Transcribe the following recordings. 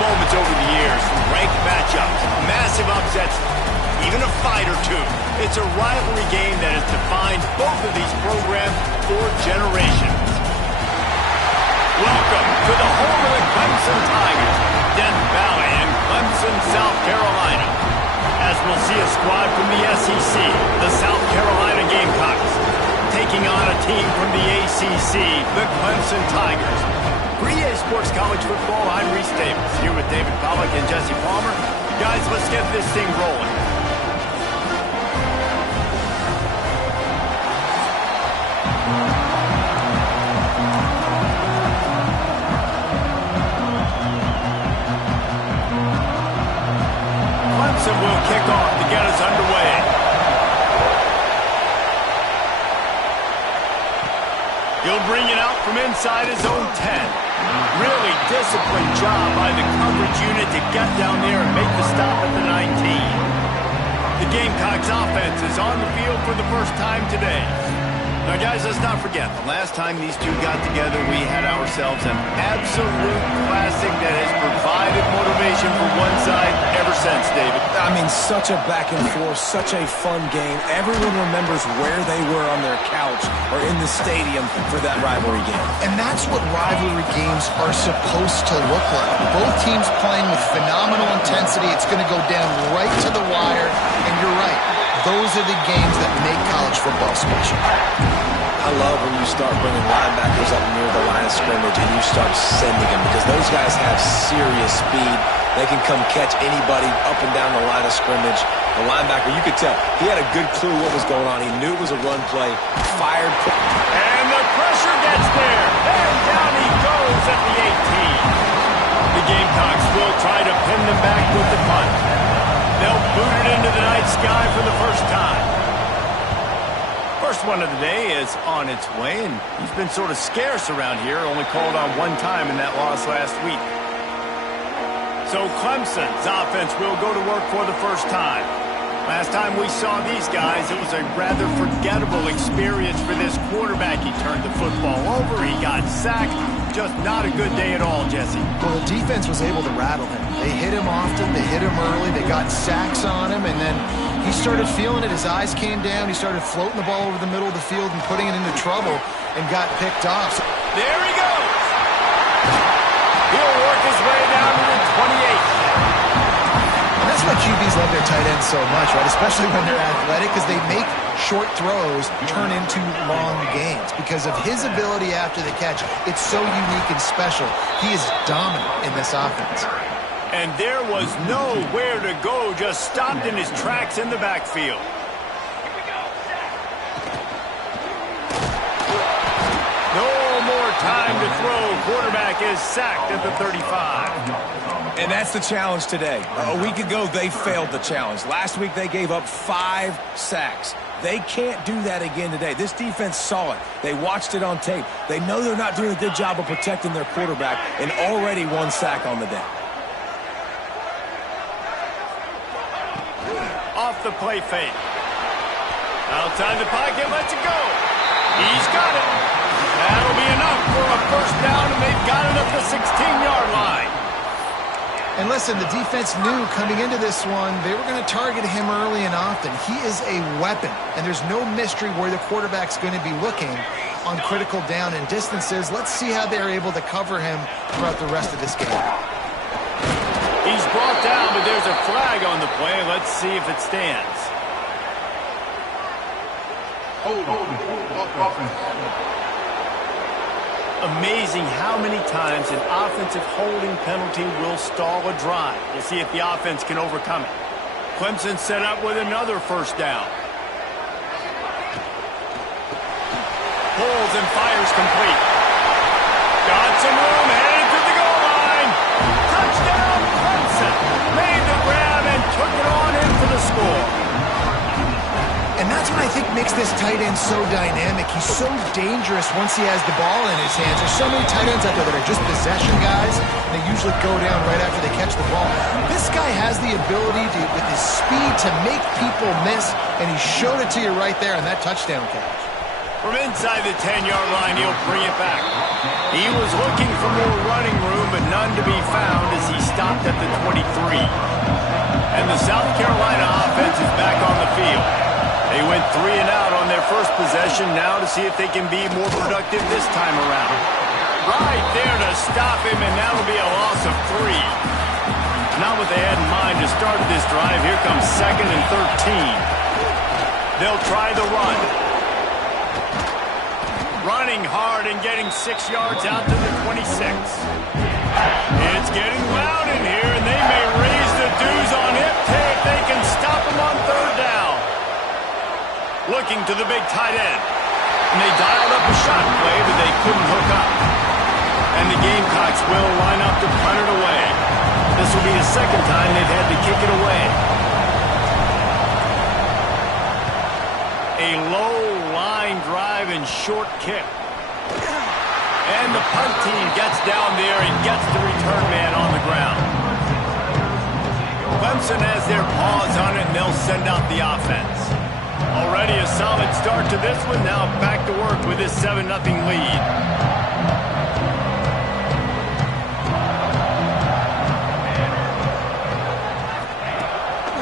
moments over the years, ranked matchups, massive upsets, even a fight or two. It's a rivalry game that has defined both of these programs for generations. Welcome to the home of the Clemson Tigers, Death Valley in Clemson, South Carolina. As we'll see a squad from the SEC, the South Carolina Gamecocks, taking on a team from the ACC, the Clemson Tigers. For EA Sports College Football, I'm Reese Davis, here with David Pollack and Jesse Palmer. Guys, let's get this thing rolling. Clemson will kick off to get us underway. He'll bring it out from inside his own 10. Really disciplined job by the coverage unit to get down there and make the stop at the 19. The Gamecocks offense is on the field for the first time today. Now, guys, let's not forget, the last time these two got together, we had ourselves an absolute classic that has provided motivation for one side ever since, David. I mean, such a back and forth, such a fun game. Everyone remembers where they were on their couch or in the stadium for that rivalry game. And that's what rivalry games are supposed to look like. Both teams playing with phenomenal intensity. It's going to go down right to the wire. And you're right. Those are the games that make college football special. I love when you start bringing linebackers up near the line of scrimmage and you start sending them because those guys have serious speed. They can come catch anybody up and down the line of scrimmage. The linebacker, you could tell, he had a good clue what was going on. He knew it was a run play, fired. And the pressure gets there. And down he goes at the 18. The Gamecocks will try to pin them back with the punt. They'll boot it into the night sky for the first time. First one of the day is on its way, and he's been sort of scarce around here, only called on one time in that loss last week. So Clemson's offense will go to work for the first time. Last time we saw these guys, it was a rather forgettable experience for this quarterback. He turned the football over, he got sacked. Just not a good day at all, Jesse. Well, the defense was able to rattle him. They hit him often, they hit him early, they got sacks on him, and then he started feeling it. His eyes came down, he started floating the ball over the middle of the field and putting it into trouble and got picked off. There he goes! He'll work his way down to the 28. And that's why QBs love their tight ends so much, right? Especially when they're athletic, because they make short throws turn into long gains. Because of his ability after the catch, it's so unique and special. He is dominant in this offense. And there was nowhere to go, just stopped in his tracks in the backfield. No more time to throw. Quarterback is sacked at the 35. And that's the challenge today. A week ago, they failed the challenge. Last week, they gave up 5 sacks. They can't do that again today. This defense saw it. They watched it on tape. They know they're not doing a good job of protecting their quarterback, and already 1 sack on the day. Off the play fake. Outside the pocket, lets it go. He's got it. That'll be enough for a first down, and they've got it at the 16-yard line. And listen, the defense knew coming into this one, they were going to target him early and often. He is a weapon, and there's no mystery where the quarterback's going to be looking on critical down and distances. Let's see how they're able to cover him throughout the rest of this game. He's brought down, but there's a flag on the play. Let's see if it stands. Amazing how many times an offensive holding penalty will stall a drive. We'll see if the offense can overcome it. Clemson set up with another first down. Pulls and fires complete. Got some room, headed to the goal line. Touchdown, Clemson. Made the grab and took it on in for the score. And that's what I think makes this tight end so dynamic. He's so dangerous once he has the ball in his hands. There's so many tight ends out there that are just possession guys, and they usually go down right after they catch the ball. This guy has the ability to, with his speed, to make people miss, and he showed it to you right there in that touchdown catch. From inside the 10-yard line, he'll bring it back. He was looking for more running room, but none to be found as he stopped possession now to see if they can be more productive this time around. Right there to stop him, and that'll be a loss of 3. Not what they had in mind to start this drive. Here comes 2nd and 13. They'll try the run. Running hard and getting 6 yards out to the 26. It's getting loud in here, and they may raise the dues on him if they can stop him on 3rd down. Looking to the big tight end. And they dialed up a shot play, but they couldn't hook up. And the Gamecocks will line up to punt it away. This will be the 2nd time they've had to kick it away. A low line drive and short kick. And the punt team gets down there and gets the return man on the ground. Clemson has their paws on it, and they'll send out the offense. Already a solid start to this one. Now back to work with this 7-0 lead.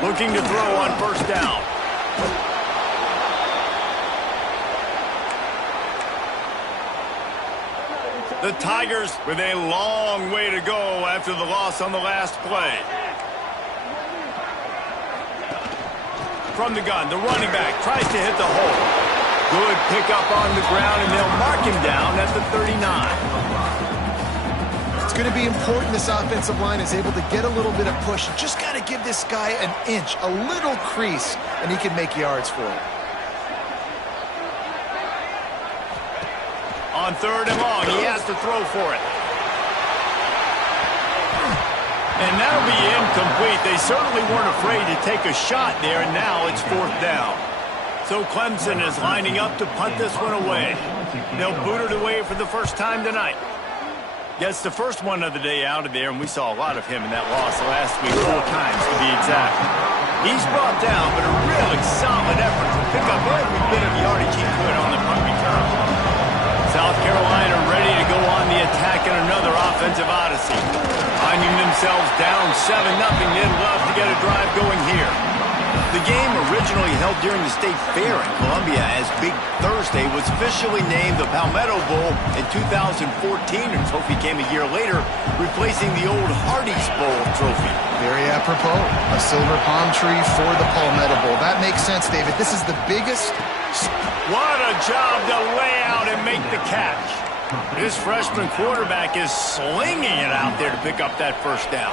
Looking to throw on 1st down. The Tigers with a long way to go after the loss on the last play. From the gun, the running back tries to hit the hole. Good pickup on the ground, and they'll mark him down at the 39. It's going to be important this offensive line is able to get a little bit of push. You just got to give this guy an inch, a little crease, and he can make yards for it. On 3rd and long, he has to throw for it. And that'll be incomplete. They certainly weren't afraid to take a shot there, and now it's 4th down. So Clemson is lining up to punt this one away. They'll boot it away for the first time tonight. Gets the first one of the day out of there, and we saw a lot of him in that loss last week, 4 times to be exact. He's brought down, but a really solid effort to pick up every bit of yardage he could on the punt return. South Carolina ready to go on the attack in another offensive odyssey. Finding themselves down 7-0, they'd love to get a drive going here. The game originally held during the State Fair in Columbia as Big Thursday was officially named the Palmetto Bowl in 2014. A trophy came a year later, replacing the old Hardee's Bowl trophy. Very apropos. A silver palm tree for the Palmetto Bowl. That makes sense, David. This is the biggest... What a job to lay out and make the catch. This freshman quarterback is slinging it out there to pick up that 1st down.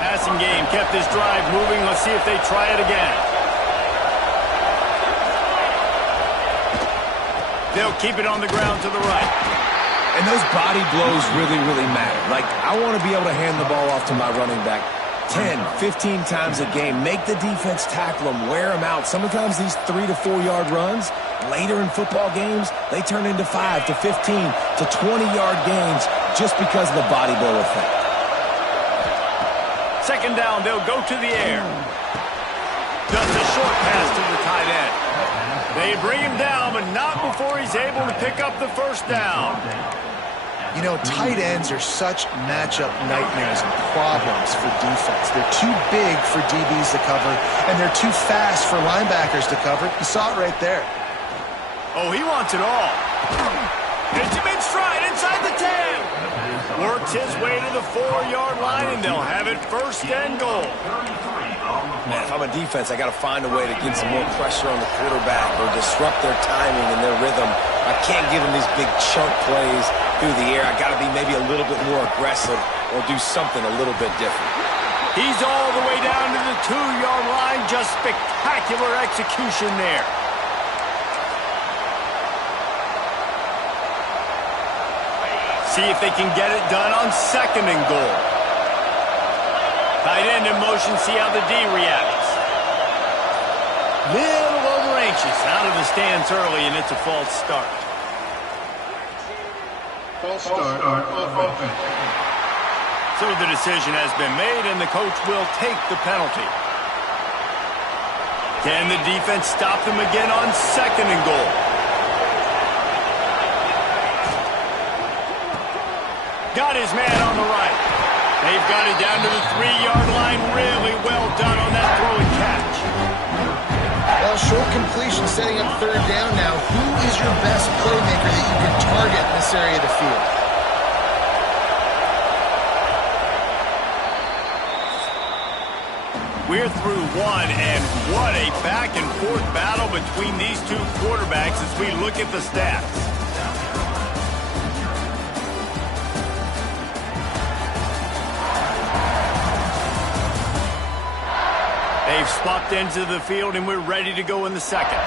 Passing game kept this drive moving. Let's see if they try it again. They'll keep it on the ground to the right. And those body blows really, really matter. Like, I want to be able to hand the ball off to my running back 10, 15 times a game. Make the defense tackle them, wear them out. Sometimes these 3 to 4 yard runs, later in football games, they turn into 5 to 15 to 20 yard gains just because of the body blow effect. 2nd down, they'll go to the air. Just a short pass to the tight end. They bring him down, but not before he's able to pick up the 1st down. You know, tight ends are such matchup nightmares and problems for defense. They're too big for DBs to cover, and they're too fast for linebackers to cover. You saw it right there. Oh, he wants it all. Hits him in stride inside the 10. Works his way to the 4-yard line, and they'll have it 1st and goal. Man, if I'm a defense, I got to find a way to get some more pressure on the quarterback or disrupt their timing and their rhythm. I can't give them these big chunk plays through the air. I got to be maybe a little bit more aggressive or do something a little bit different. He's all the way down to the 2-yard line. Just spectacular execution there. See if they can get it done on 2nd and goal. Tight end in motion, see how the D reacts. Little over anxious, out of the stance early, and it's a false start. False start on offense. So the decision has been made, and the coach will take the penalty. Can the defense stop them again on 2nd and goal? Got his man on the right. They've got it down to the 3-yard line. Really well done on that throw and catch. Well, short completion setting up third down now. Who is your best playmaker that you can target in this area of the field? We're through one, and what a back-and-forth battle between these two quarterbacks as we look at the stats. They've swapped into the field, and we're ready to go in the second.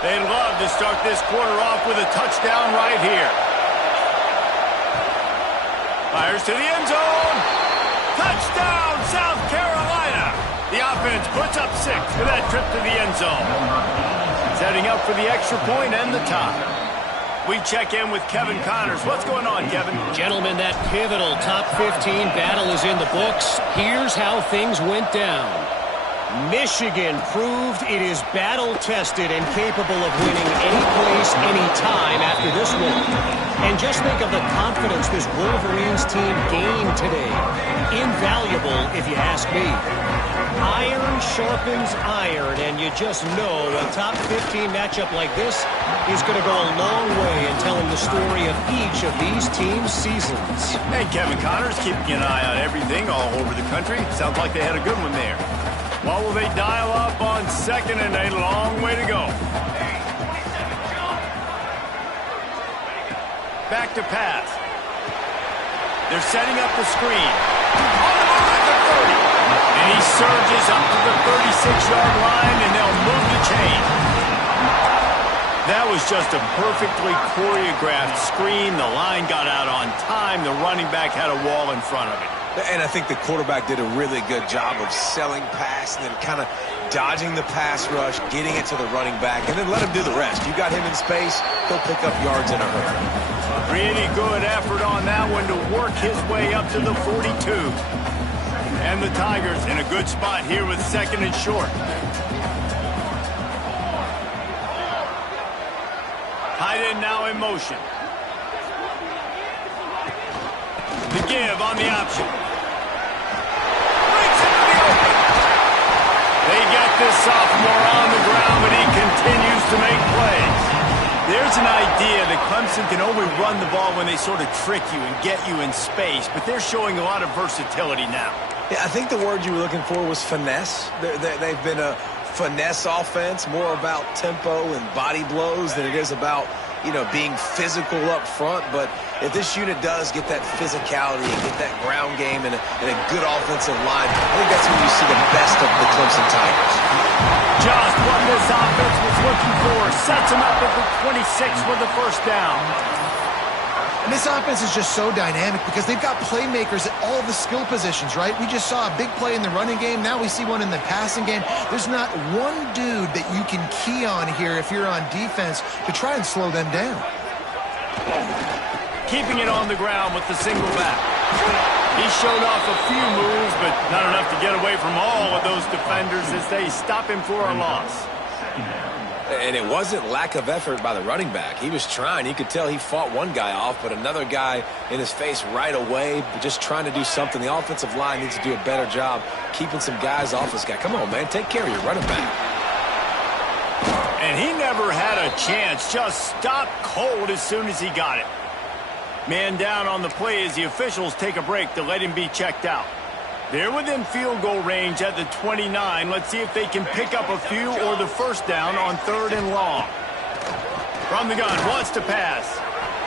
They'd love to start this quarter off with a touchdown right here. Fires to the end zone. Touchdown, South Carolina. The offense puts up 6 for that trip to the end zone. Setting up for the extra point and the tie. We check in with Kevin Connors. What's going on, Kevin? Gentlemen, that pivotal top 15 battle is in the books. Here's how things went down. Michigan proved it is battle-tested and capable of winning any place, any time after this one. And just think of the confidence this Wolverines team gained today. Invaluable, if you ask me. Iron sharpens iron, and you just know a top 15 matchup like this is going to go a long way in telling the story of each of these teams' seasons. Hey, Kevin Connors, keeping an eye on everything all over the country. Sounds like they had a good one there. What will they dial up on second and a long way to go? Back to pass. They're setting up the screen. On the move at the 30. And he surges up to the 36-yard line, and they'll move the chain. That was just a perfectly choreographed screen. The line got out on time. The running back had a wall in front of it. And I think the quarterback did a really good job of selling pass and then kind of dodging the pass rush, getting it to the running back, and then let him do the rest. You got him in space, he'll pick up yards in a hurry. Pretty good effort on that one to work his way up to the 42. And the Tigers in a good spot here with second and short. Tight end now in motion. The give on the option. Breaks into the open. They got this sophomore on the ground, but he continues to make plays. There's an idea that Clemson can only run the ball when they sort of trick you and get you in space, but they're showing a lot of versatility now. Yeah, I think the word you were looking for was finesse. They've been a finesse offense, more about tempo and body blows than it is about, you know, being physical up front. But if this unit does get that physicality and get that ground game and a good offensive line, I think that's when you see the best of the Clemson Tigers. Just what this offense was looking for. Sets him up at the 26 with the first down. And this offense is just so dynamic because they've got playmakers at all the skill positions, right? We just saw a big play in the running game. Now we see one in the passing game. There's not one dude that you can key on here if you're on defense to try and slow them down. Keeping it on the ground with the single back. He showed off a few moves, but not enough to get away from all of those defenders as they stop him for a loss. And it wasn't lack of effort by the running back. He was trying. You could tell he fought one guy off, but another guy in his face right away, just trying to do something. The offensive line needs to do a better job keeping some guys off this guy. Come on, man. Take care of your running back. And he never had a chance. Just stopped cold as soon as he got it. Man down on the play as the officials take a break to let him be checked out. They're within field goal range at the 29. Let's see if they can pick up a few or the first down on third and long. From the gun, wants to pass.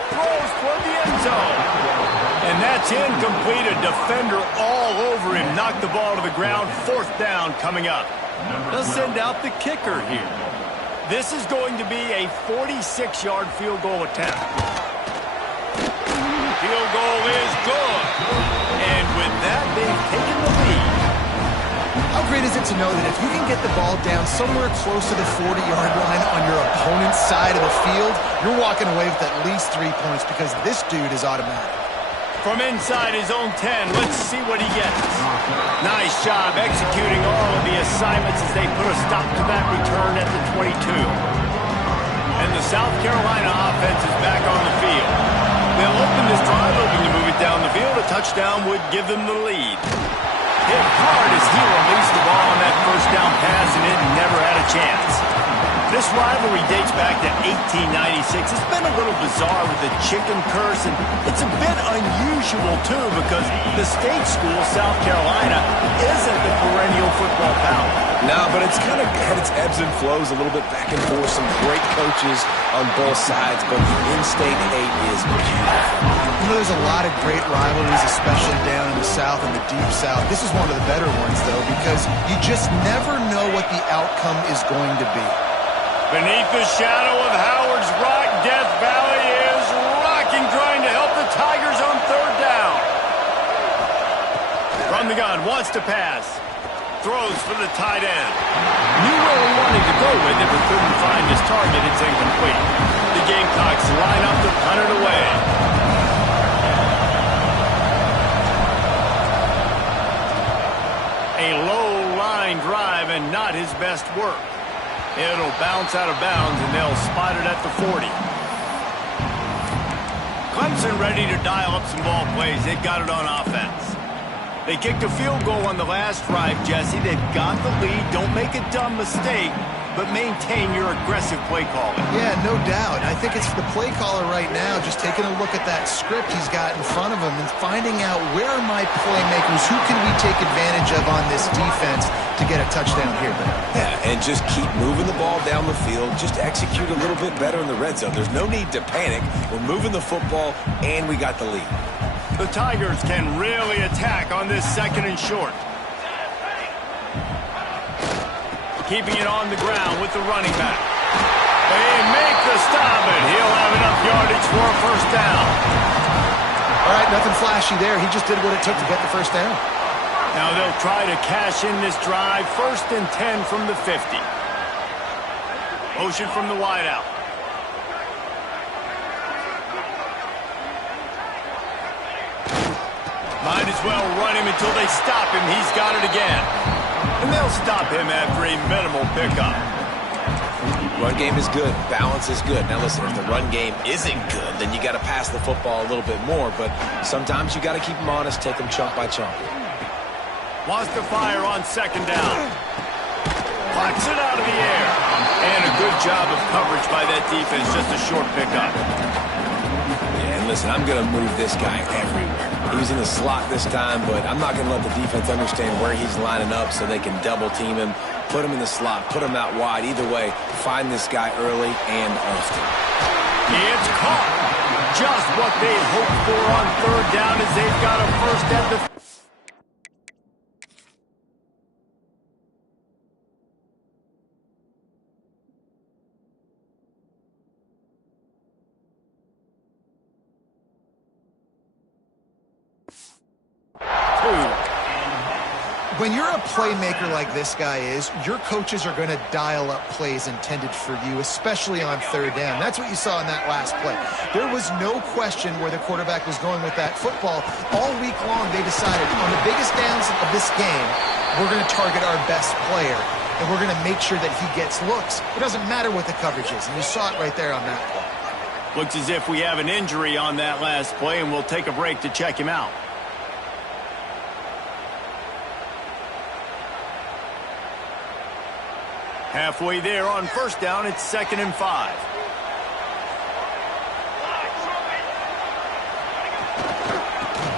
Throws toward the end zone. And that's incomplete. A defender all over him. Knocked the ball to the ground. Fourth down coming up. They'll send out the kicker here. This is going to be a 46-yard field goal attempt. Field goal is good. And with that, they've taken the lead. How great is it to know that if you can get the ball down somewhere close to the 40-yard line on your opponent's side of the field, you're walking away with at least 3 points because this dude is automatic. From inside his own 10, let's see what he gets. Nice job executing all of the assignments as they put a stop to that return at the 22. And the South Carolina offense is back on the field. They'll open this drive, hoping to move it down the field. A touchdown would give them the lead. Hit hard as he released the ball on that first down pass, and it never had a chance. This rivalry dates back to 1896. It's been a little bizarre with the chicken curse, and it's a bit unusual, too, because the state school, South Carolina, isn't the perennial football power. No, but it's kind of had its ebbs and flows a little bit back and forth. Some great coaches on both sides, but the in-state hate is beautiful. You know, there's a lot of great rivalries, especially down in the South and the Deep South. This is one of the better ones, though, because you just never know what the outcome is going to be. Beneath the shadow of Howard's Rock, Death Valley is rocking, trying to help the Tigers on third down. From the gun, wants to pass. Throws for the tight end. Knew where he wanted to go with it, but couldn't find his target. It's incomplete. The Gamecocks line up to punt it away. A low line drive and not his best work. It'll bounce out of bounds, and they'll spot it at the 40. Clemson ready to dial up some ball plays. They've got it on offense. They kicked a field goal on the last drive, Jesse. They've got the lead. Don't make a dumb mistake, but maintain your aggressive play calling. Yeah, no doubt. I think it's the play caller right now just taking a look at that script he's got in front of him and finding out where are my playmakers, who can we take advantage of on this defense to get a touchdown here. Yeah, and just keep moving the ball down the field. Just execute a little bit better in the red zone. There's no need to panic. We're moving the football, and we got the lead. The Tigers can really attack on this second and short. Keeping it on the ground with the running back. They make the stop, and he'll have enough yardage for a first down. All right, nothing flashy there. He just did what it took to get the first down. Now they'll try to cash in this drive. 1st and 10 from the 50. Motion from the wideout. Might as well run him until they stop him. He's got it again. And they'll stop him after a minimal pickup. Run game is good. Balance is good. Now listen, if the run game isn't good, then you got to pass the football a little bit more. But sometimes you got to keep them honest, take them chunk by chunk. Wants to fire on second down. Plucks it out of the air. And a good job of coverage by that defense. Just a short pickup. Yeah, and listen, I'm going to move this guy everywhere. He was in the slot this time, but I'm not going to let the defense understand where he's lining up so they can double team him, put him in the slot, put him out wide. Either way, find this guy early and often. It's caught. Just what they hoped for on third down as they've got a first at the... When you're a playmaker like this guy is, your coaches are going to dial up plays intended for you, especially on third down. That's what you saw in that last play. There was no question where the quarterback was going with that football. All week long, they decided on the biggest downs of this game, we're going to target our best player, and we're going to make sure that he gets looks. It doesn't matter what the coverage is, and you saw it right there on that play. Looks as if we have an injury on that last play, and we'll take a break to check him out. Halfway there on first down, it's 2nd and 5.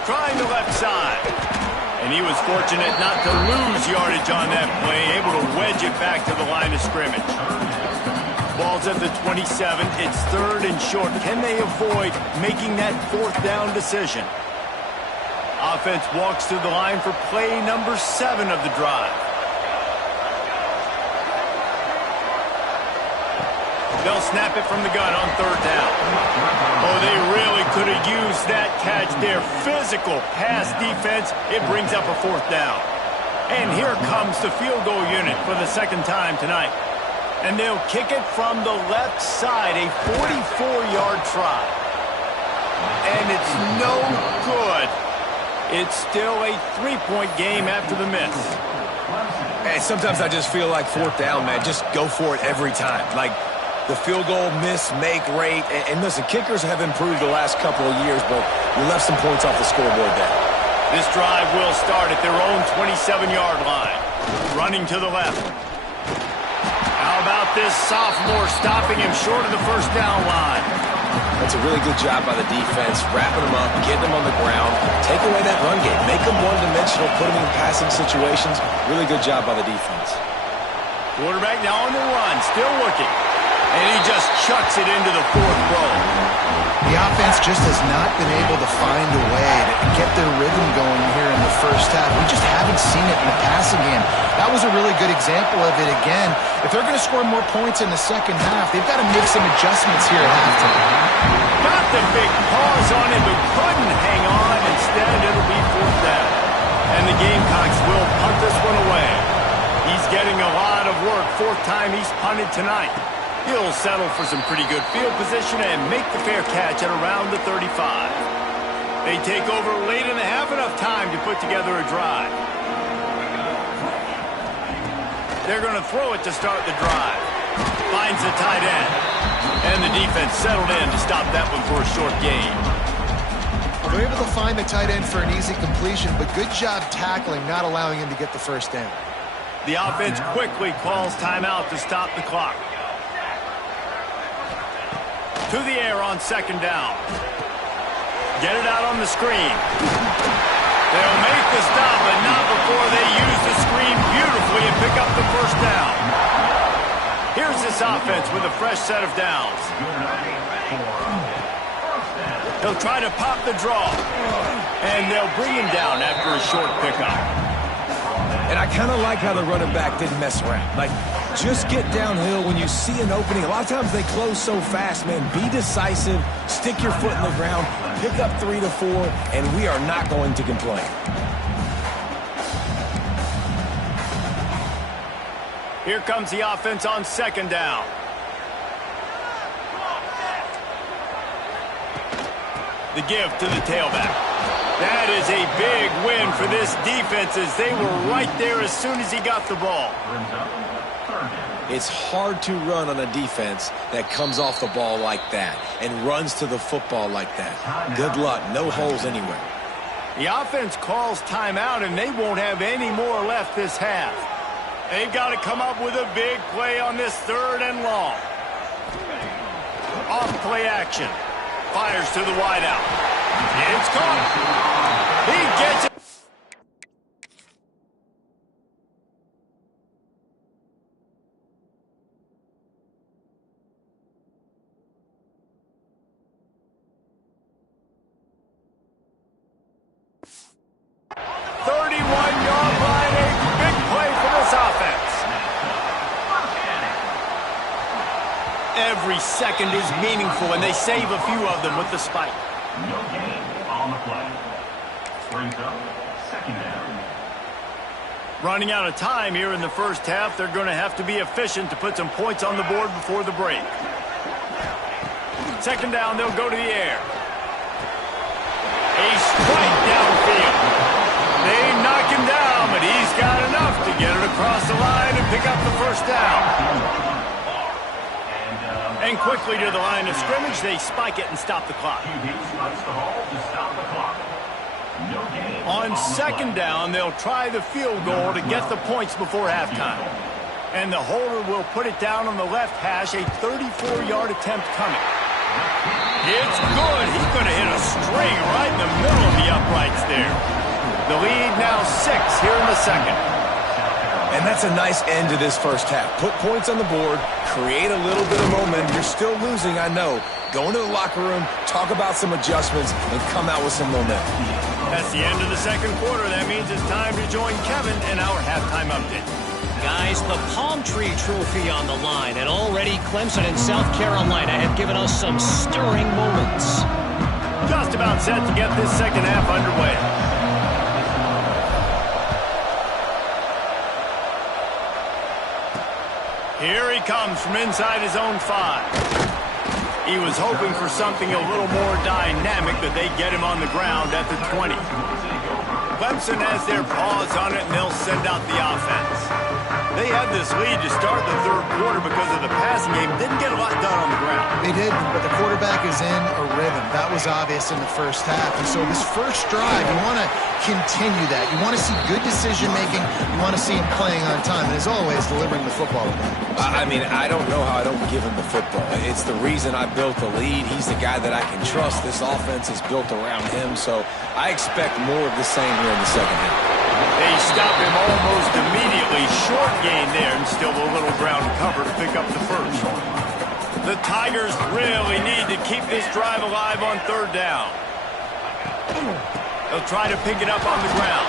Trying the left side. And he was fortunate not to lose yardage on that play, able to wedge it back to the line of scrimmage. Ball's at the 27. It's 3rd and short. Can they avoid making that 4th down decision? Offense walks to the line for play number 7 of the drive. They'll snap it from the gun on third down. Oh, they really could have used that catch there. Physical pass defense. It brings up a 4th down. And here comes the field goal unit for the 2nd time tonight. And they'll kick it from the left side, a 44-yard try. And it's no good. It's still a 3-point game after the miss. And sometimes I just feel like 4th down, man. Just go for it every time. Like, the field goal miss-make rate. And listen, kickers have improved the last couple of years, but you left some points off the scoreboard there. This drive will start at their own 27-yard line. Running to the left. How about this sophomore stopping him short of the first down line? That's a really good job by the defense, wrapping them up, getting them on the ground, take away that run game, make them one-dimensional, put them in passing situations. Really good job by the defense. Quarterback now on the run, still looking. And he just chucks it into the fourth row. The offense just has not been able to find a way to get their rhythm going here in the first half. We just haven't seen it in the passing game. That was a really good example of it again. If they're going to score more points in the second half, they've got to make some adjustments here at halftime. Got the big pause on it, but couldn't hang on. Instead, it'll be fourth down. And the Gamecocks will punt this one away. He's getting a lot of work. Fourth time he's punted tonight. He'll settle for some pretty good field position and make the fair catch at around the 35. They take over late in the half, enough time to put together a drive. They're going to throw it to start the drive. Finds the tight end. And the defense settled in to stop that one for a short gain. They're able to find the tight end for an easy completion, but good job tackling, not allowing him to get the first down. The offense quickly calls timeout to stop the clock. To the air on second down. Get it out on the screen. They'll make the stop, but not before they use the screen beautifully and pick up the first down. Here's this offense with a fresh set of downs. They'll try to pop the draw. And they'll bring him down after a short pickup. And I kind of like how the running back didn't mess around. Like, just get downhill when you see an opening. A lot of times they close so fast, man. Be decisive, stick your foot in the ground, pick up 3 to 4, and we are not going to complain. Here comes the offense on second down. The give to the tailback. That is a big win for this defense as they were right there as soon as he got the ball. It's hard to run on a defense that comes off the ball like that and runs to the football like that. Good luck. No holes anywhere. The offense calls timeout, and they won't have any more left this half. They've got to come up with a big play on this third and long. Off play action. Fires to the wideout. It's caught. He gets it. Every second is meaningful, and they save a few of them with the spike. No gain on the play. Brings up second down. Running out of time here in the first half, they're going to have to be efficient to put some points on the board before the break. Second down, they'll go to the air. A strike downfield. They knock him down, but he's got enough to get it across the line and pick up the first down. And quickly to the line of scrimmage, they spike it and stop the clock. On second down, they'll try the field goal to get the points before halftime. And the holder will put it down on the left hash, a 34-yard attempt coming. It's good. He could have hit a string right in the middle of the uprights there. The lead now 6 here in the second. And that's a nice end to this first half. Put points on the board, create a little bit of momentum. You're still losing, I know. Go into the locker room, talk about some adjustments, and come out with some momentum. That's the end of the second quarter. That means it's time to join Kevin in our halftime update. Guys, the Palm Tree Trophy on the line, and already Clemson and South Carolina have given us some stirring moments. Just about set to get this second half underway. Here he comes from inside his own 5. He was hoping for something a little more dynamic, but they get him on the ground at the 20. Clemson has their paws on it, and they'll send out the offense. They had this lead to start the third quarter because of the passing game. Didn't get a lot done on the ground. They did, but the quarterback is in a rhythm. That was obvious in the first half. And so this first drive, you want to continue that. You want to see good decision-making. You want to see him playing on time. And as always, delivering the football. I mean, I don't know how I don't give him the football. It's the reason I built the lead. He's the guy that I can trust. This offense is built around him. So I expect more of the same here in the second half. They stop him almost immediately. Short gain there, and still a little ground cover to pick up the first. The Tigers really need to keep this drive alive on third down. They'll try to pick it up on the ground.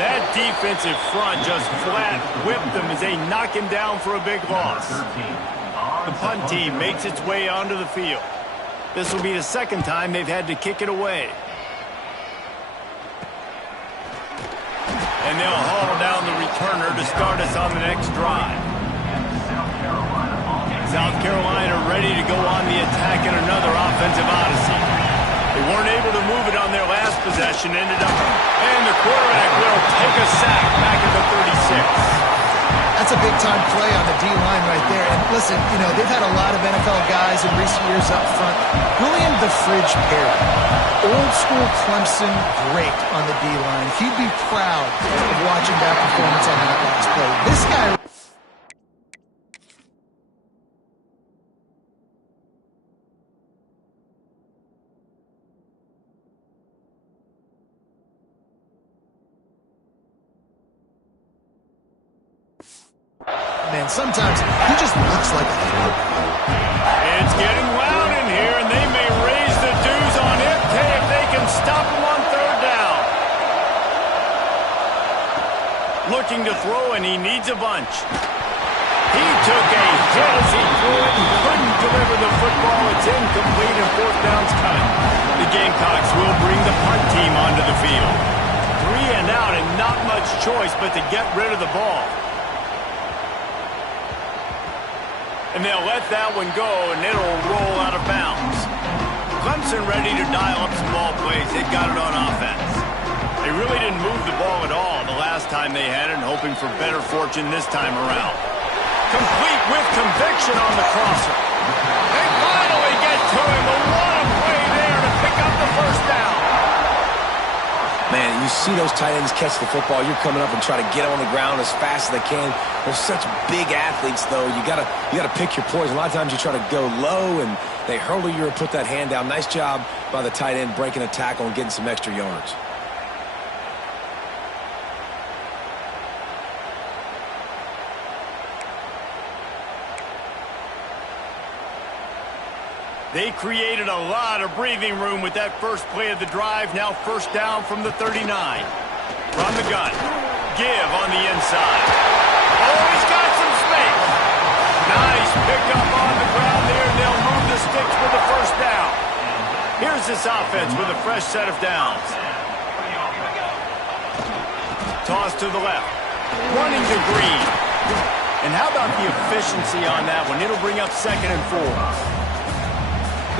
That defensive front just flat whipped them as they knock him down for a big loss. The punt team makes its way onto the field. This will be the second time they've had to kick it away. And they'll haul down the returner to start us on the next drive. South Carolina ready to go on the attack in another offensive odyssey. They weren't able to move it on their last possession, and the quarterback will take a sack back at the 36. That's a big-time play on the D-line right there. And listen, you know, they've had a lot of NFL guys in recent years up front. William the Fridge Perry, old-school Clemson, great on the D-line. He'd be proud of watching that performance on that last play. This guy... Man, sometimes he just looks like a hero. It's getting loud in here, and they may raise the dues on FK if they can stop him on third down. Looking to throw, and he needs a bunch. He took a hit as he threw it and couldn't deliver the football. It's incomplete, and fourth down's coming. The Gamecocks will bring the punt team onto the field. 3 and out, and not much choice but to get rid of the ball. And they'll let that one go, and it'll roll out of bounds. Clemson ready to dial up some ball plays. They've got it on offense. They really didn't move the ball at all the last time they had it, and hoping for better fortune this time around. Complete with conviction on the crosser. They finally get to him, but what a play there to pick up the first down. Man, you see those tight ends catch the football. You're coming up and try to get on the ground as fast as they can. They're such big athletes, though. You gotta pick your poison. A lot of times you try to go low, and they hurdle you or put that hand down. Nice job by the tight end breaking a tackle and getting some extra yards. They created a lot of breathing room with that first play of the drive. Now first down from the 39. From the gun. Give on the inside. Oh, he's got some space. Nice pickup on the ground there, and they'll move the sticks for the first down. Here's this offense with a fresh set of downs. Toss to the left. Running to Green. And how about the efficiency on that one? It'll bring up 2nd and 4.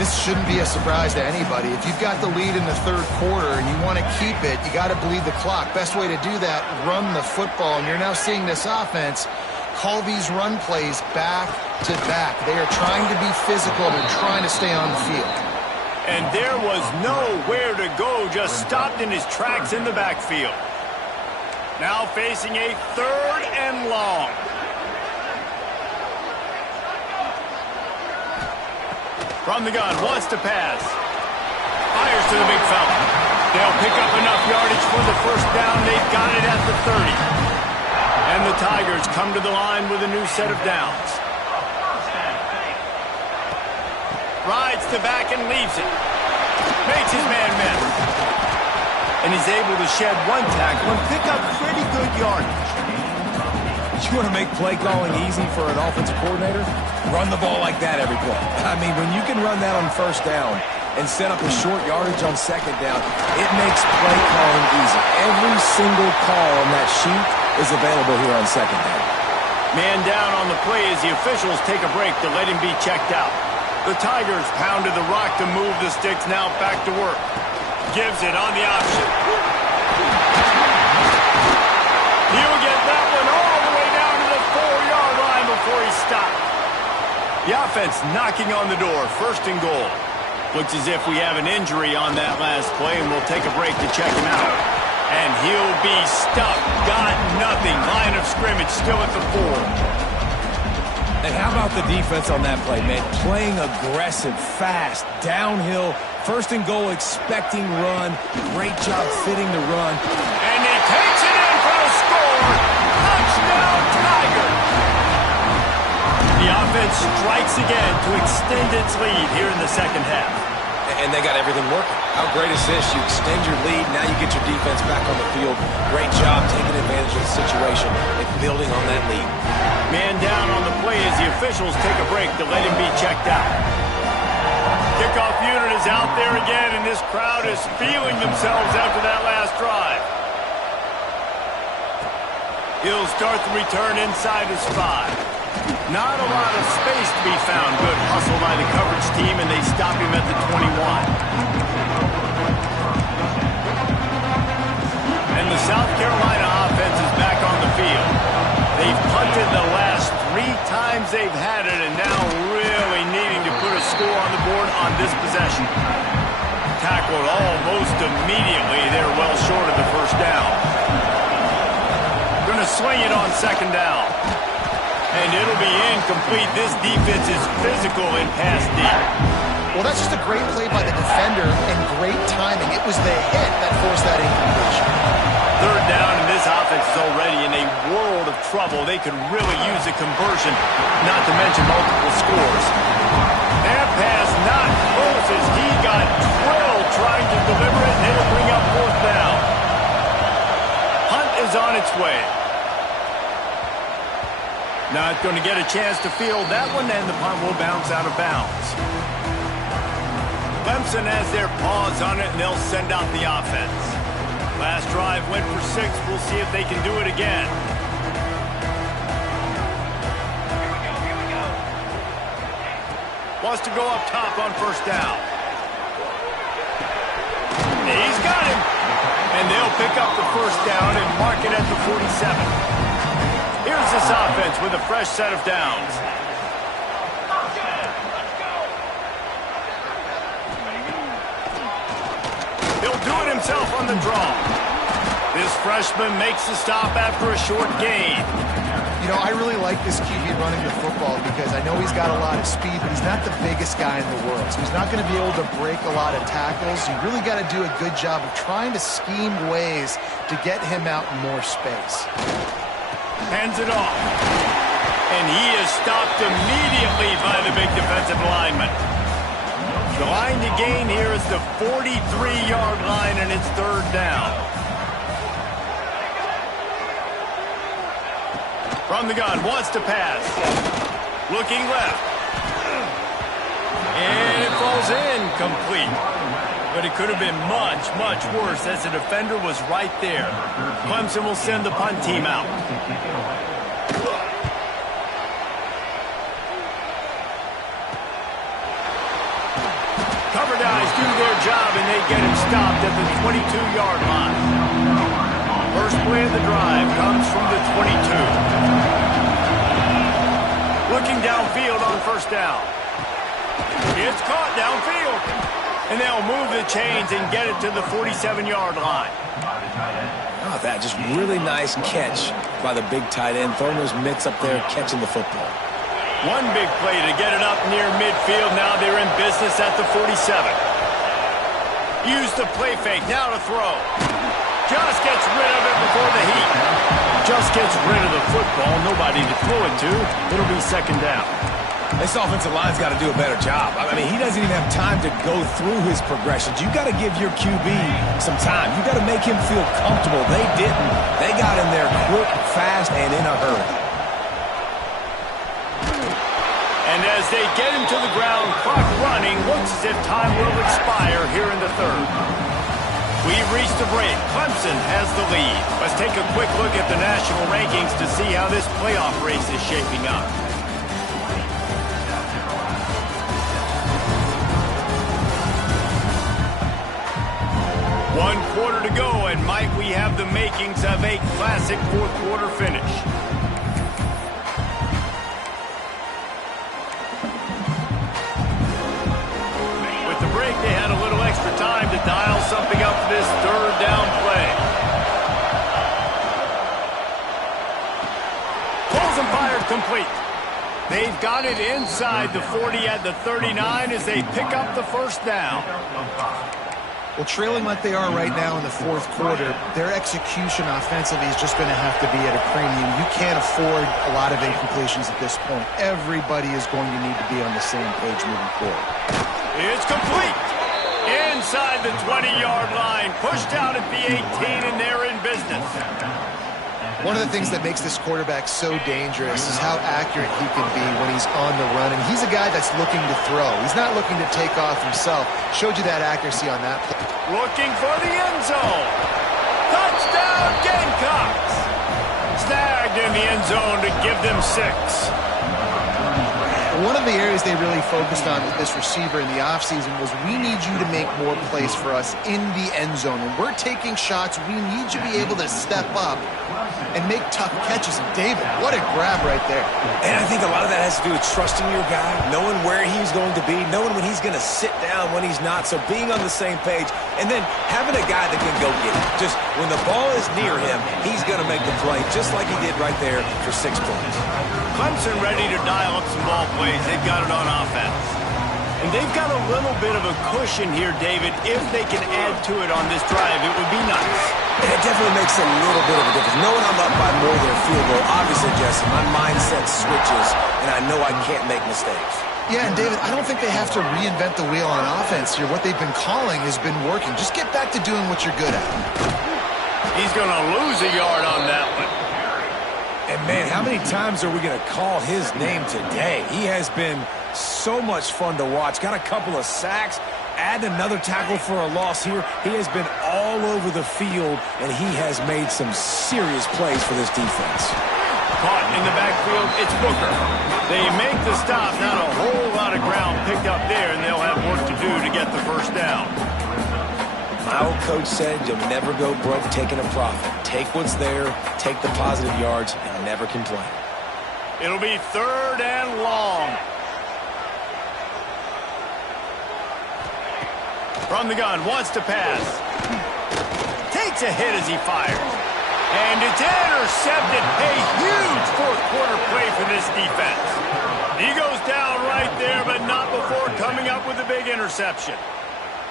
This shouldn't be a surprise to anybody. If you've got the lead in the third quarter and you want to keep it, you got to bleed the clock. Best way to do that, run the football. And you're now seeing this offense call these run plays back to back. They are trying to be physical. They're trying to stay on the field. And there was nowhere to go, just stopped in his tracks in the backfield. Now facing a 3rd and long. From the gun, wants to pass. Fires to the big fella. They'll pick up enough yardage for the first down. They've got it at the 30. And the Tigers come to the line with a new set of downs. Rides to back and leaves it. Makes his man miss. And he's able to shed one tackle and pick up pretty good yardage. You want to make play calling easy for an offensive coordinator? Run the ball like that every play. I mean, when you can run that on first down and set up a short yardage on second down, it makes play calling easy. Every single call on that sheet is available here on second down. Man down on the play as the officials take a break to let him be checked out. The Tigers pounded the rock to move the sticks, now back to work. Gives it on the option. He'll get that one all the way down to the 4-yard offense knocking on the door. First and goal. Looks as if we have an injury on that last play, and we'll take a break to check him out. And he'll be stuck. Got nothing. Line of scrimmage still at the 4. And how about the defense on that play, man? Playing aggressive, fast, downhill, first and goal, expecting run. Great job fitting the run. And he takes it in for the score. Touchdown, Tiger. The offense strikes again to extend its lead here in the second half. And they got everything working. How great is this? You extend your lead, now you get your defense back on the field. Great job taking advantage of the situation and building on that lead. Man down on the play as the officials take a break to let him be checked out. Kickoff unit is out there again, and this crowd is feeling themselves after that last drive. He'll start the return inside his 5. Not a lot of space to be found. Good hustle by the coverage team, and they stop him at the 21. And the South Carolina offense is back on the field. They've punted the last 3 times they've had it, and now really needing to put a score on the board on this possession. Tackled almost immediately. They're well short of the first down. Going to swing it on second down. And it'll be incomplete. This defense is physical and pass deep. Well, that's just a great play by the defender and great timing. It was the hit that forced that incompletion. Third down, and this offense is already in a world of trouble. They could really use a conversion, not to mention multiple scores. That pass not close as he got drilled trying to deliver it, and it'll bring up fourth down. Hunt is on its way. Not going to get a chance to field that one, and the punt will bounce out of bounds. Clemson has their paws on it, and they'll send out the offense. Last drive went for 6. We'll see if they can do it again. Wants to go up top on first down. He's got him. And they'll pick up the first down and mark it at the 47. Here's this offense with a fresh set of downs. He'll do it himself on the draw. This freshman makes the stop after a short gain. You know, I really like this QB running the football because I know he's got a lot of speed, but he's not the biggest guy in the world. So he's not going to be able to break a lot of tackles. You really got to do a good job of trying to scheme ways to get him out in more space. Hands it off. And he is stopped immediately by the big defensive lineman. The line to gain here is the 43-yard line, and it's third down. From the gun, wants to pass. Looking left. And it falls incomplete. But it could have been much, much worse as the defender was right there. Clemson will send the punt team out. Cover guys do their job, and they get him stopped at the 22-yard line. First play of the drive comes from the 22. Looking downfield on first down. It's caught downfield. And they'll move the chains and get it to the 47-yard line. Oh, that just really nice catch by the big tight end, throwing those mitts up there, catching the football. One big play to get it up near midfield. Now they're in business at the 47. Use the play fake. Now to throw. Just gets rid of it before the heat. Just gets rid of the football. Nobody to throw it to. It'll be second down. This offensive line's got to do a better job. I mean, he doesn't even have time to go through his progressions. You got to give your QB some time. You got to make him feel comfortable. They didn't. They got in there quick, fast, and in a hurry. And as they get him to the ground, clock running, looks as if time will expire here in the third. We've reached the break. Clemson has the lead. Let's take a quick look at the national rankings to see how this playoff race is shaping up. One quarter to go, and might we have the makings of a classic fourth quarter finish. this third down play. Pulls and fired complete. They've got it inside the 40 at the 39 as they pick up the first down. Well, trailing like they are right now in the fourth quarter, their execution offensively is just going to have to be at a premium. You can't afford a lot of incompletions at this point. Everybody is going to need to be on the same page moving forward. It's complete. Inside the 20-yard line. Pushed out at the 18, and they're in business. One of the things that makes this quarterback so dangerous is how accurate he can be when he's on the run. And he's a guy that's looking to throw. He's not looking to take off himself. Showed you that accuracy on that play. Looking for the end zone. Touchdown, Gamecocks. Snagged in the end zone to give them 6. One of the areas they really focused on with this receiver in the offseason was we need you to make more plays for us in the end zone. When we're taking shots, we need you to be able to step up and make tough catches. And David, what a grab right there. And I think a lot of that has to do with trusting your guy, knowing where he's going to be, knowing when he's going to sit down, when he's not. So being on the same page, and then having a guy that can go get it. Just when the ball is near him, he's going to make the play, just like he did right there for 6 points. Clemson ready to dial up some ball plays. They've got it on offense. And they've got a little bit of a cushion here, David. If they can add to it on this drive, it would be nice. And it definitely makes a little bit of a difference. Knowing I'm up by more than a field goal, obviously, Jesse, my mindset switches, and I know I can't make mistakes. Yeah, and David, I don't think they have to reinvent the wheel on offense here. What they've been calling has been working. Just get back to doing what you're good at. He's going to lose a yard on that one. And, man, how many times are we going to call his name today? He has been so much fun to watch. Got a couple of sacks. Add another tackle for a loss here. He has been all over the field, and he has made some serious plays for this defense. Caught in the backfield, it's Booker. They make the stop. Not a whole lot of ground picked up there, and they'll have work to do to get the first down. My old coach said you'll never go broke taking a profit. Take what's there, take the positive yards, and never complain. It'll be 3rd and long. From the gun, wants to pass. Takes a hit as he fires. And it's intercepted. A huge fourth-quarter play for this defense. He goes down right there, but not before coming up with a big interception.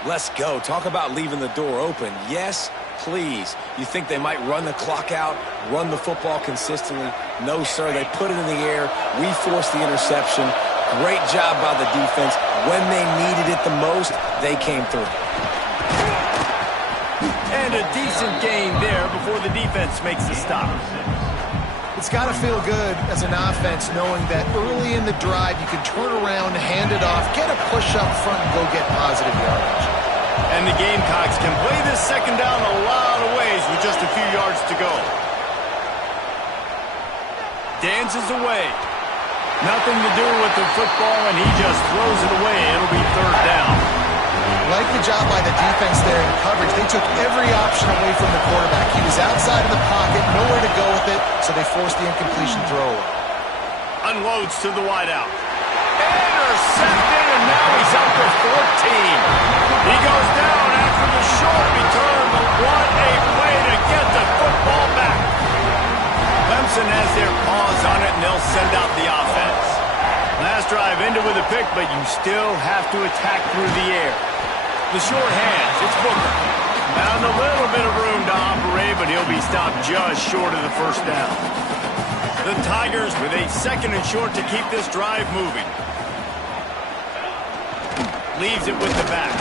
Let's go. Talk about leaving the door open. Yes, please. You think they might run the clock out, run the football consistently? No, sir. They put it in the air. We forced the interception. Great job by the defense. When they needed it the most, they came through. And a decent gain there before the defense makes the stop. It's got to feel good as an offense knowing that early in the drive you can turn around, hand it off, get a push up front, and go get positive yardage. And the Gamecocks can play this second down a lot of ways with just a few yards to go. Dances away. Nothing to do with the football, and he just throws it away. It'll be 3rd down. Like the job by the defense there in coverage. They took every option away from the quarterback. He was outside of the pocket, nowhere to go with it, so they forced the incompletion throw. Unloads to the wideout. Intercepted, and now he's up to 14. He goes down after the short return, but what a play to get the football back. Clemson has their paws on it, and they'll send out the offense. Last drive ended with a pick, but you still have to attack through the air. The short hands, it's Booker. Found a little bit of room to operate, but he'll be stopped just short of the first down. The Tigers with a 2nd and short to keep this drive moving. Leaves it with the back.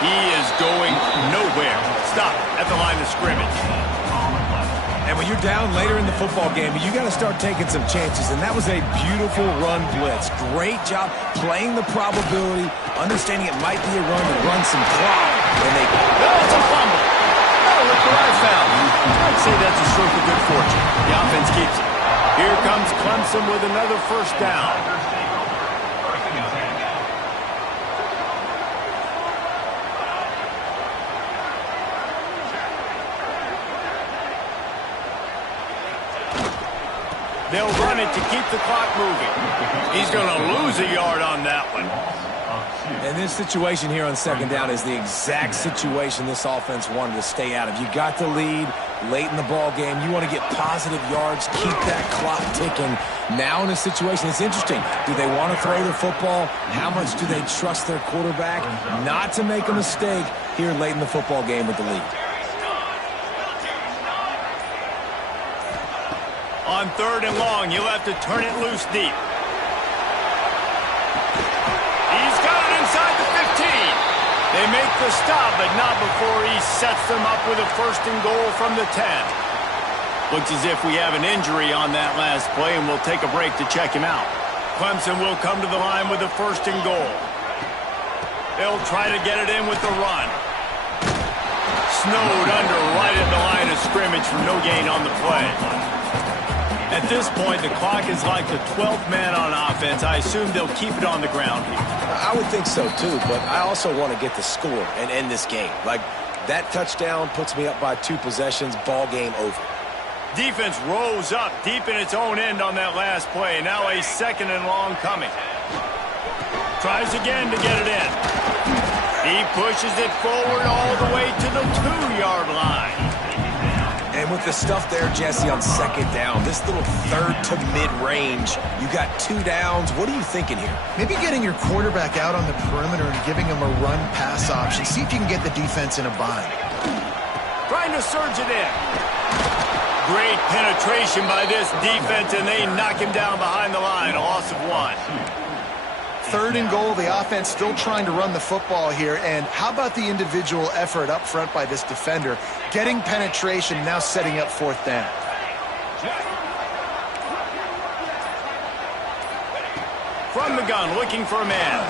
He is going nowhere. Stop at the line of scrimmage. And when you're down later in the football game, you got to start taking some chances. And that was a beautiful run blitz. Great job playing the probability, understanding it might be a run to run some clock. And they... Oh, it's a fumble. Oh, look what I found. I'd say that's a stroke of good fortune. The offense keeps it. Here comes Clemson with another first down. They'll run it to keep the clock moving. He's going to lose a yard on that one. And this situation here on second down is the exact situation this offense wanted to stay out of. You got the lead late in the ball game. You want to get positive yards, keep that clock ticking. Now in a situation, it's interesting. Do they want to throw the football? How much do they trust their quarterback not to make a mistake here late in the football game with the lead? On 3rd and long, you'll have to turn it loose deep. He's got it inside the 15. They make the stop, but not before he sets them up with a 1st and goal from the 10. Looks as if we have an injury on that last play, and we'll take a break to check him out. Clemson will come to the line with a 1st and goal. They'll try to get it in with the run. Snowed under right at the line of scrimmage for no gain on the play. At this point, the clock is like the 12th man on offense. I assume they'll keep it on the ground here. I would think so, too, but I also want to get the score and end this game. Like, that touchdown puts me up by 2 possessions, ball game over. Defense rose up deep in its own end on that last play. Now a 2nd and long coming. Tries again to get it in. He pushes it forward all the way to the 2-yard line. And with the stuff there, Jesse, on 2nd down, this little 3rd to mid-range, you got 2 downs. What are you thinking here? Maybe getting your quarterback out on the perimeter and giving him a run-pass option. See if you can get the defense in a bind. Trying to surge it in. Great penetration by this defense, and they knock him down behind the line. A loss of 1. 3rd and goal, the offense still trying to run the football here. And how about the individual effort up front by this defender? Getting penetration, now setting up 4th down. From the gun, looking for a man.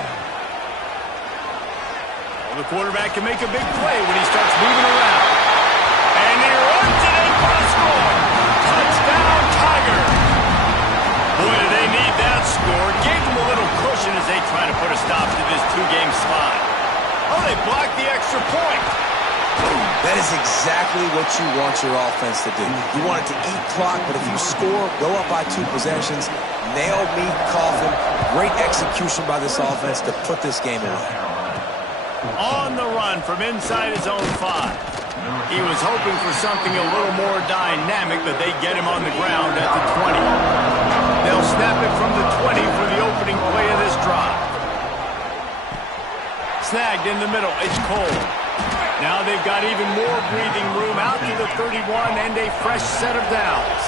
Well, the quarterback can make a big play when he starts moving around. And he runs it in for a score. Touchdown, Tiger. Boy, do they need that score. Gave them a little cushion as they try to put a stop to this 2-game slide. Oh, they blocked the extra point. That is exactly what you want your offense to do. You want it to eat clock, but if you score, go up by 2 possessions, nail me, coffin. Great execution by this offense to put this game away. On the run from inside his own 5. He was hoping for something a little more dynamic, but they get him on the ground at the 20. They'll snap it from the 20 for the opening play of this drive. Snagged in the middle. It's Cole. Now they've got even more breathing room out to the 31 and a fresh set of downs.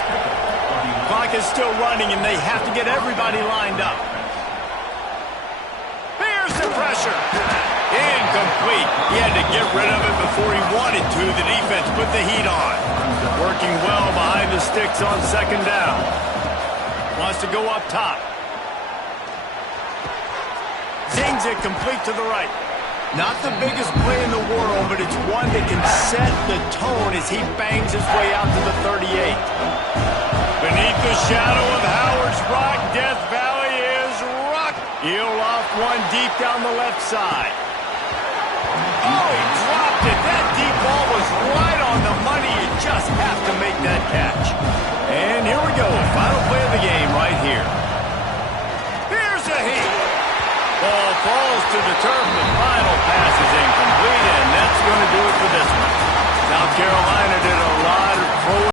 Clock is still running, and they have to get everybody lined up. Here's the pressure. Incomplete. He had to get rid of it before he wanted to. The defense put the heat on. Working well behind the sticks on 2nd down. Wants to go up top. Zings it complete to the right. Not the biggest play in the world, but it's one that can set the tone as he bangs his way out to the 38. Beneath the shadow of Howard's Rock, Death Valley is rock. He'll off one deep down the left side. Oh, he dropped it. That deep ball was right on the money. You just have to make that catch. And here we go. Final play of the game right here. Here's a heat. Ball falls to the turf. The final pass is incomplete, and that's going to do it for this one. South Carolina did